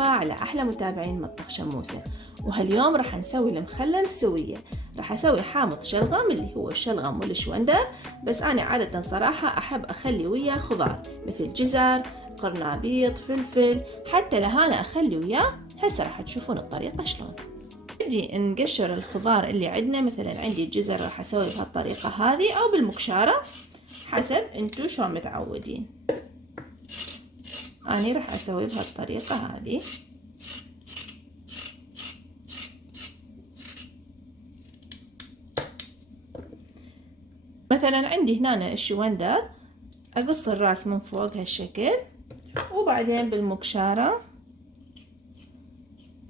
مرحبا على أحلى متابعين مطبخ شموسة. وهاليوم راح نسوي المخلل سوية. راح أسوي حامض شلغم اللي هو الشلغم والشوندر، بس أنا عادة صراحة أحب أخلي وياه خضار مثل جزر، قرنابيط، فلفل، حتى لهانا أخلي وياه. هسه راح تشوفون الطريقة شلون. بدي نقشر الخضار اللي عندنا، مثلا عندي الجزر راح أسوي بهالطريقة هذه أو بالمقشارة حسب انتو شلون متعودين. أنا راح أسوي بهالطريقة هذه. مثلا عندي هنا الشوندر، أقص الراس من فوق هالشكل، وبعدين بالمقشارة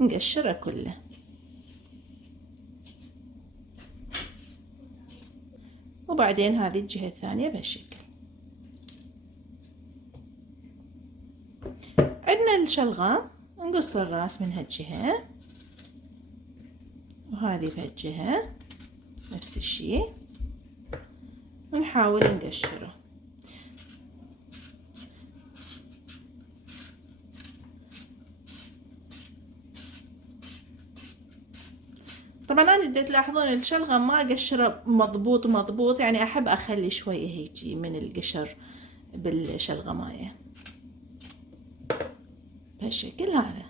نقشره كله. وبعدين هذه الجهة الثانية بهالشكل. عندنا الشلغام نقص الراس من هالجهة، وهذه بهالجهة نفس الشي، ونحاول نقشره. طبعا انا تلاحظون الشلغم ما اقشره مضبوط، يعني احب اخلي شوية هيجي من القشر بالشلغماية بهالشكل هذا.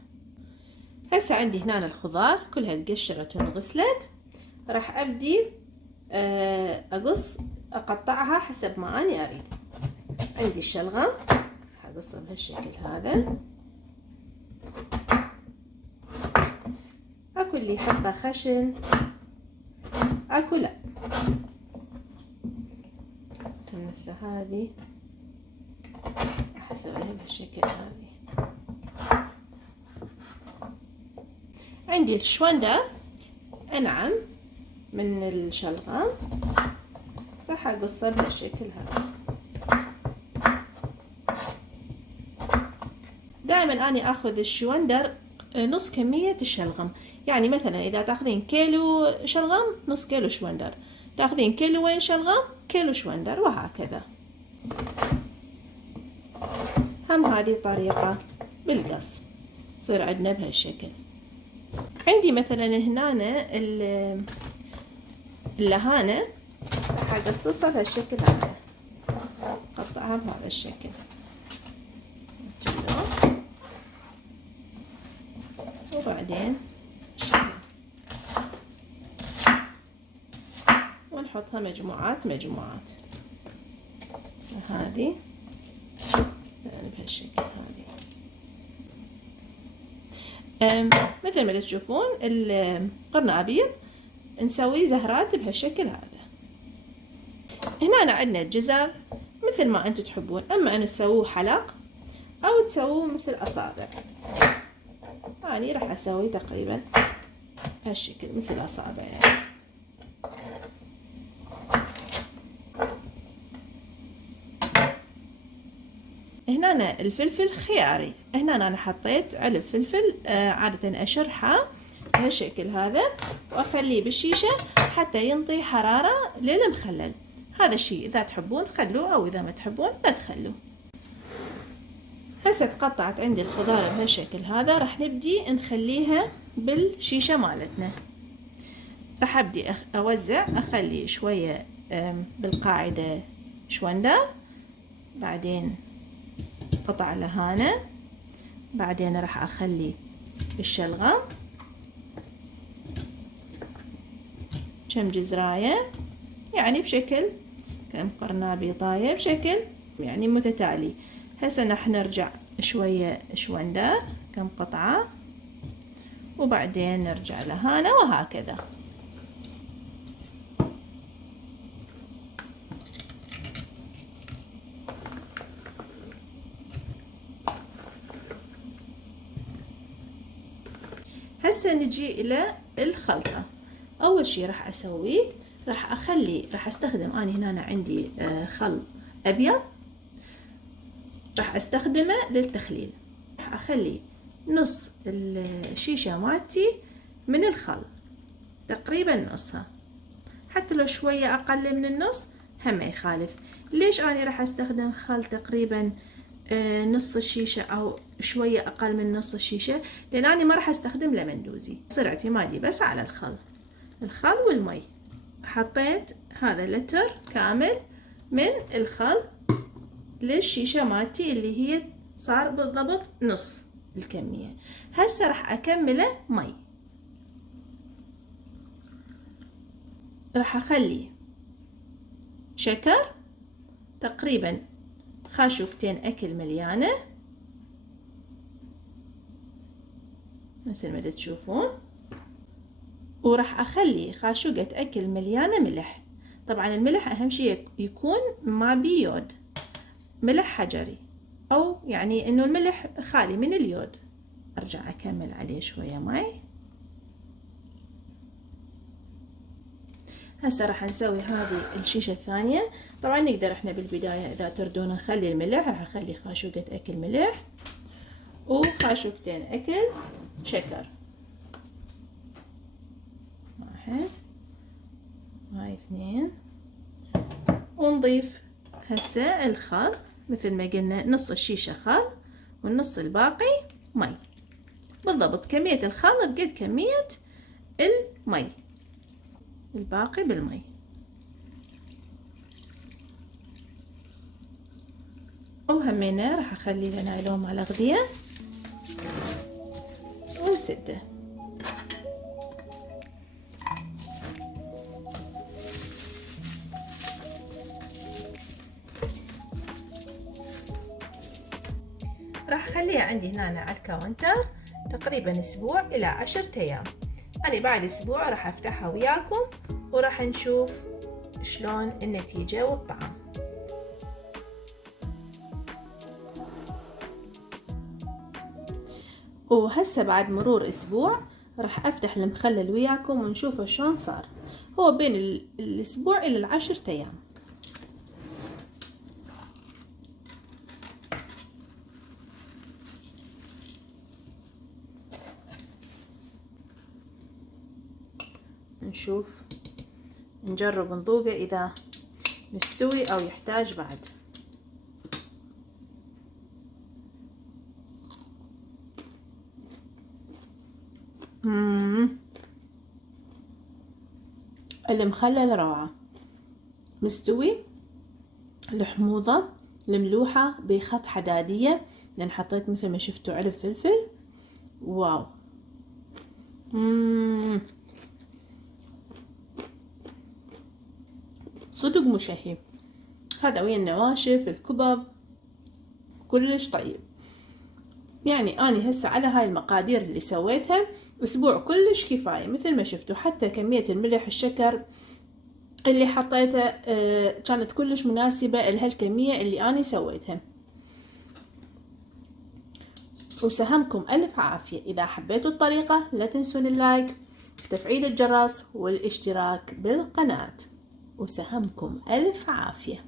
هسه عندي هنا الخضار كلها تقشرت وانغسلت. راح ابدي اقطعها حسب ما اني اريد. عندي الشلغم راح اقصه بهالشكل هذا. اكو اللي يحبه خشن، اكو لا. هسه هذه راح اسويها بهالشكل هذه. عندي الشوندر انعم من الشلغم، راح اقصه بهالشكل هذا. دائما اني اخذ الشوندر نص كمية الشلغم، يعني مثلا اذا تاخذين كيلو شلغم نص كيلو شوندر، تاخذين كيلوين شلغم كيلو شوندر، وهكذا. هم هذه طريقة بالقص يصير عندنا بهالشكل. عندي مثلا هنا اللهانة راح اقصصها بهالشكل هذا، اقطعها بهذا الشكل وبعدين ونحطها مجموعات. هذه يعني بهالشكل هذه. مثل ما تشوفون القرنابيط نسوي زهرات بهالشكل هذا. هنا عندنا الجزر مثل ما انتم تحبون، اما ان تسووه حلق او تسووه مثل اصابع. اني راح اسوي تقريبا هالشكل مثل اصابع يعني. هنا الفلفل خياري، هنا انا حطيت علب فلفل، عادة اشرحه بهالشكل هذا واخليه بالشيشة حتى ينطي حرارة للمخلل. هذا الشيء اذا تحبون خلوه، او اذا ما تحبون لا تخلوه. هسه تقطعت عندي الخضار بهالشكل هذا، راح نبدي نخليها بالشيشة مالتنا. راح ابدي اوزع، اخلي شوية بالقاعدة شوندر، بعدين قطع لهانة، بعدين راح اخلي الشلغم، كم جزراية يعني بشكل كم قرنابيطاية بشكل يعني متتالي. هسه راح نرجع شوية شوندر كم قطعة، وبعدين نرجع لهنا، وهكذا. هسه نجي الى الخلطة. اول شي راح اسويه، راح استخدم اني هنا عندي خل ابيض، راح استخدمه للتخليل. راح اخلي نص الشيشة مالتي من الخل، تقريبا نصها، حتى لو شوية اقل من النص هم ما يخالف. ليش اني راح استخدم خل تقريبا نص الشيشة أو شوية أقل من نص الشيشة، لأن أنا ما راح أستخدم لمندوزي، يصير اعتمادي بس على الخل والمي. حطيت هذا لتر كامل من الخل للشيشة مالتي اللي هي صار بالضبط نص الكمية. هسه راح أكمله مي. راح أخلي شكر تقريبا خاشوقتين أكل مليانة مثل ما تشوفون، وراح أخلي خاشوقة أكل مليانة ملح. طبعا الملح أهم شيء يكون ما بيه يود، ملح حجري أو يعني إنه الملح خالي من اليود. أرجع أكمل عليه شوية مي. هسه راح نسوي هذه الشيشة الثانية. طبعا نقدر احنا بالبداية إذا تردون نخلي الملح، راح أخلي خاشوقة أكل ملح وخاشوقتين أكل شكر. واحد، هاي اثنين، ونضيف هسه الخل مثل ما قلنا نص الشيشة خل والنص الباقي مي. بالضبط كمية الخل بقد كمية المي، الباقي بالمي. وهمينا راح اخلي لنا لون مال اغذية ونسده. راح اخليها عندي هنا على الكاونتر تقريبا اسبوع الى 10 ايام. انا بعد اسبوع راح افتحها وياكم وراح نشوف شلون النتيجة والطعم. وهسه بعد مرور اسبوع راح افتح المخلل وياكم ونشوفه شلون صار. هو بين الاسبوع الى 10 ايام. نشوف نجرب نذوقه اذا مستوي او يحتاج بعد. المخلل روعة، مستوي، الحموضة الملوحة بخط حدادية لان حطيت مثل ما شفتوا علب فلفل. واو. صدق مشهي. هذا ويا النواشف الكبب كلش طيب. يعني أنا هسه على هاي المقادير اللي سويتها أسبوع كلش كفاية مثل ما شفتوا. حتى كمية الملح الشكر اللي حطيته كانت كلش مناسبة لهالكمية اللي أنا سويتها. وسهمكم ألف عافية. إذا حبيتوا الطريقة لا تنسون اللايك، تفعيل الجرس والاشتراك بالقناة. وسهمكم ألف عافية.